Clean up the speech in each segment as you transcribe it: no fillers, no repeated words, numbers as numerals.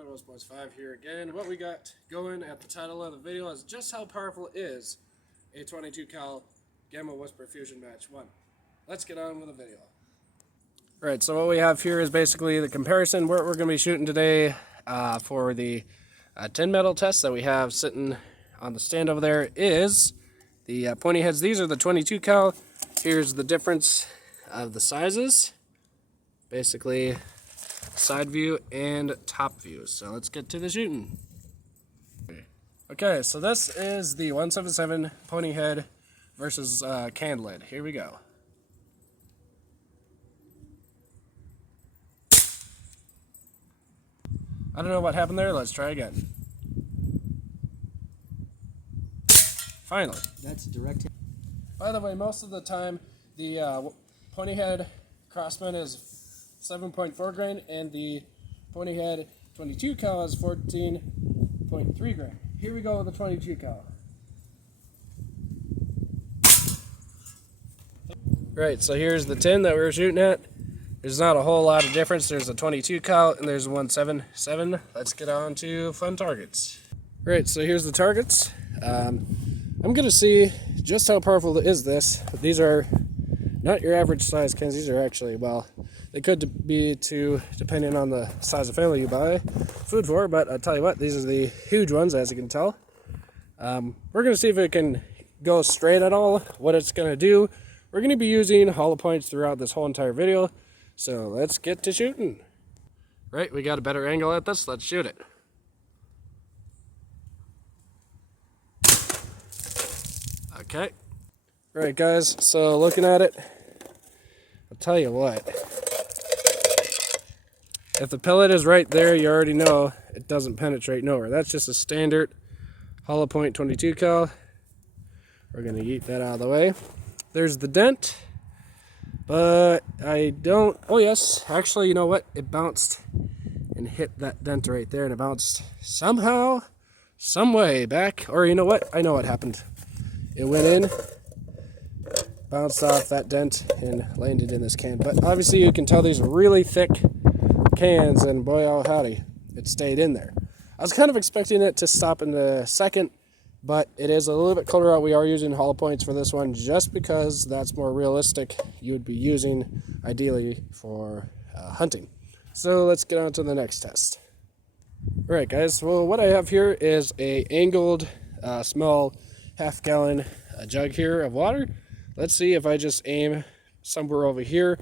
Sports5 here again. What we got going at the title of the video is just how powerful is a 22 cal Gamo Whisper Fusion Match 1. Let's get on with the video. Right, so what we have here is basically the comparison. What we're going to be shooting today for the tin metal test that we have sitting on the stand over there is the pointy heads. These are the 22 cal. Here's the difference of the sizes. Basically side view and top view. So let's get to the shooting. Okay, so this is the 177 pony head versus can lid. Here we go. I don't know what happened there. Let's try again. Finally. That's direct. By the way, most of the time the pony head crossman is 7.4 grain and the pony head 22 cal is 14.3 grain. Here we go with the 22 cal. Right, so here's the tin that we were shooting at. There's not a whole lot of difference. There's a 22 cal and there's a 177. Let's get on to fun targets. Right, so here's the targets. I'm gonna see just how powerful is this. These are not your average size cans. These are actually, well, they could be too, depending on the size of family you buy food for, but I'll tell you what, these are the huge ones, as you can tell. We're going to see if it can go straight at all, what it's going to do. We're going to be using hollow points throughout this whole entire video, so let's get to shooting. Right, we got a better angle at this, let's shoot it. Okay. Right, guys, so looking at it, I'll tell you what. If the pellet is right there, you already know it doesn't penetrate nowhere. That's just a standard hollow point 22 cal. We're going to yeet that out of the way. There's the dent, but I don't... Oh, yes. Actually, you know what? It bounced and hit that dent right there, and it bounced somehow, some way back. Or you know what? I know what happened. It went in, bounced off that dent, and landed in this can. But obviously, you can tell these are really thick cans, and boy, oh howdy, it stayed in there. I was kind of expecting it to stop in a second, but it is a little bit colder out. We are using hollow points for this one just because that's more realistic. You would be using ideally for hunting. So let's get on to the next test. All right, guys, well, what I have here is a angled small half-gallon jug here of water. Let's see if I just aim somewhere over here.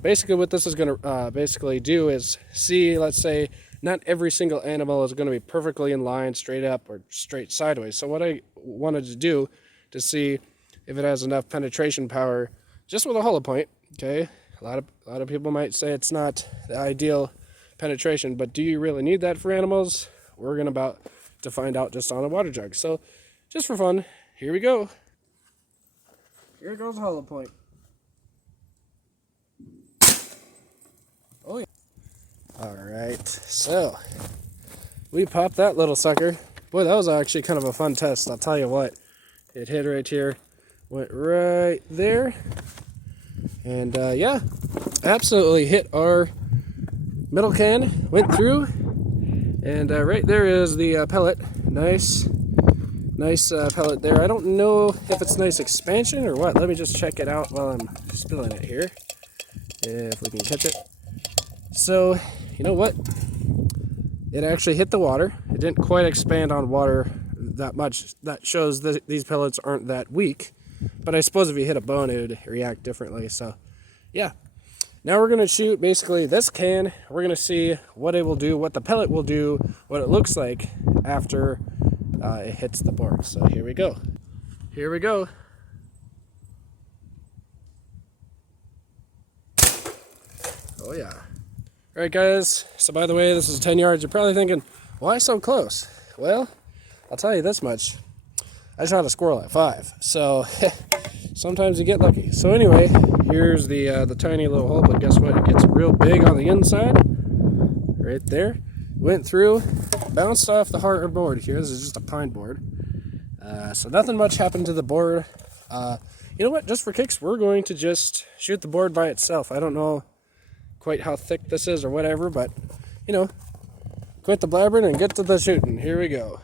Basically what this is going to basically do is see, let's say, not every single animal is going to be perfectly in line, straight up or straight sideways. So what I wanted to do to see if it has enough penetration power just with a hollow point, okay? A lot of people might say it's not the ideal penetration, but do you really need that for animals? We're about to find out just on a water jug. So just for fun, here we go. Here goes the hollow point. Oh yeah. Alright, so we popped that little sucker. Boy, that was actually kind of a fun test, I'll tell you what. It hit right here, went right there, and yeah, absolutely hit our middle can, went through, and right there is the pellet. Nice pellet there. I don't know if it's nice expansion or what. Let me just check it out while I'm spilling it here, if we can catch it. So, you know what? It actually hit the water. It didn't quite expand on water that much. That shows that these pellets aren't that weak. But I suppose if you hit a bone, it would react differently. So, yeah. Now we're going to shoot basically this can. We're going to see what it will do, what the pellet will do, what it looks like after it hits the board. So here we go. Here we go. Oh yeah. Alright guys, so by the way, this is 10 yards. You're probably thinking, why so close? Well, I'll tell you this much. I shot a squirrel at 5, so sometimes you get lucky. So anyway, here's the tiny little hole, but guess what? It gets real big on the inside. Right there. Went through, bounced off the hard board here. This is just a pine board. So nothing much happened to the board. You know what? Just for kicks, we're going to just shoot the board by itself. I don't know quite how thick this is or whatever, but, you know, quit the blabbering and get to the shooting. Here we go.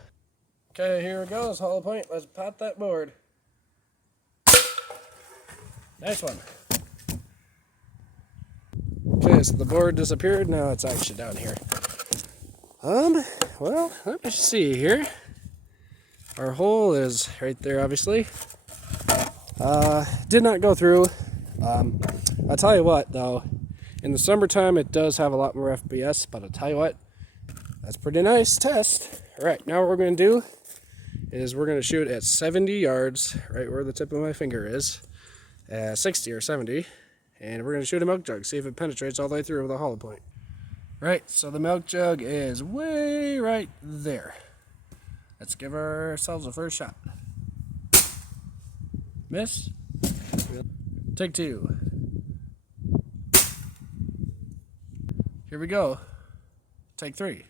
Okay, here it goes, hollow point. Let's pot that board. Nice one. Okay, so the board disappeared. Now it's actually down here. Well, let me see here. Our hole is right there, obviously. Did not go through. I'll tell you what, though. In the summertime, it does have a lot more FPS, but I'll tell you what, that's a pretty nice test. All right, now what we're going to do is we're going to shoot at 70 yards, right where the tip of my finger is, 60 or 70, and we're going to shoot a milk jug, see if it penetrates all the way through with a hollow point. Right, so the milk jug is way right there. Let's give ourselves a first shot. Miss. Take two. Here we go. Take three.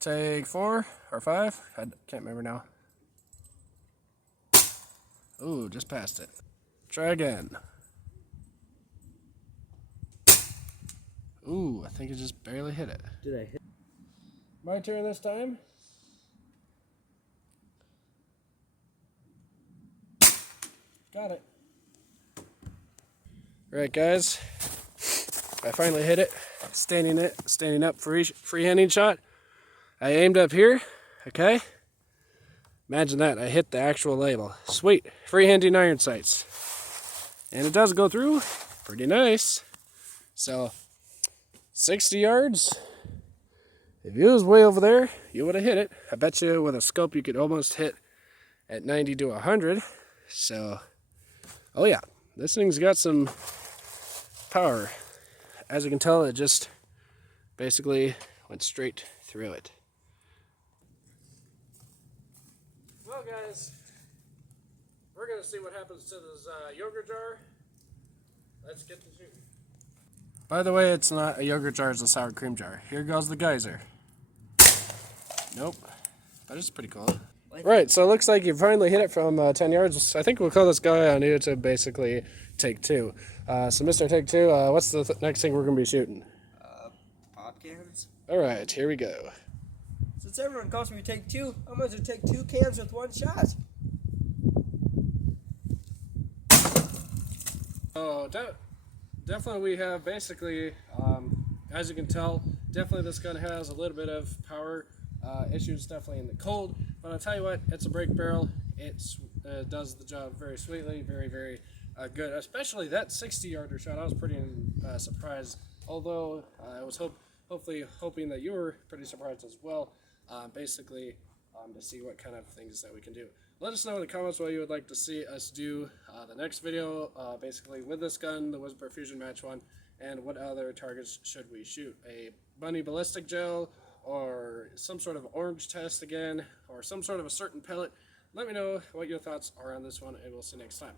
Take 4 or 5. I can't remember now. Ooh, just passed it. Try again. Ooh, I think it just barely hit it. Did I hit? My turn this time. Got it. Alright guys, I finally hit it. Standing up free-handing shot. I aimed up here, okay? Imagine that, I hit the actual label. Sweet, free-handing iron sights. And it does go through, pretty nice. So, 60 yards. If you was way over there, you would have hit it. I bet you with a scope you could almost hit at 90 to 100. So, oh yeah, this thing's got some power. As you can tell, it just basically went straight through it. Well guys, we're going to see what happens to this yogurt jar. Let's get to shooting. By the way, it's not a yogurt jar, it's a sour cream jar. Here goes the geyser. Nope, but it's pretty cool. Right, so it looks like you finally hit it from 10 yards. I think we'll call this guy on you to basically take two. So Mr. Take Two, what's the next thing we're going to be shooting? Pop cans. Alright, here we go. Since everyone calls me Take Two, I'm going to take 2 cans with 1 shot. Oh, definitely we have basically, as you can tell, definitely this gun has a little bit of power issues definitely in the cold, but I'll tell you what, it's a break barrel. It does the job very sweetly, very, very good, especially that 60-yarder shot. I was pretty surprised, although I was hoping that you were pretty surprised as well, basically to see what kind of things that we can do. Let us know in the comments what you would like to see us do the next video, basically with this gun, the Whisper Fusion Match 1, and what other targets should we shoot. A bunny ballistic gel, or some sort of orange test again, or some sort of a certain pellet. Let me know what your thoughts are on this one, and we'll see you next time.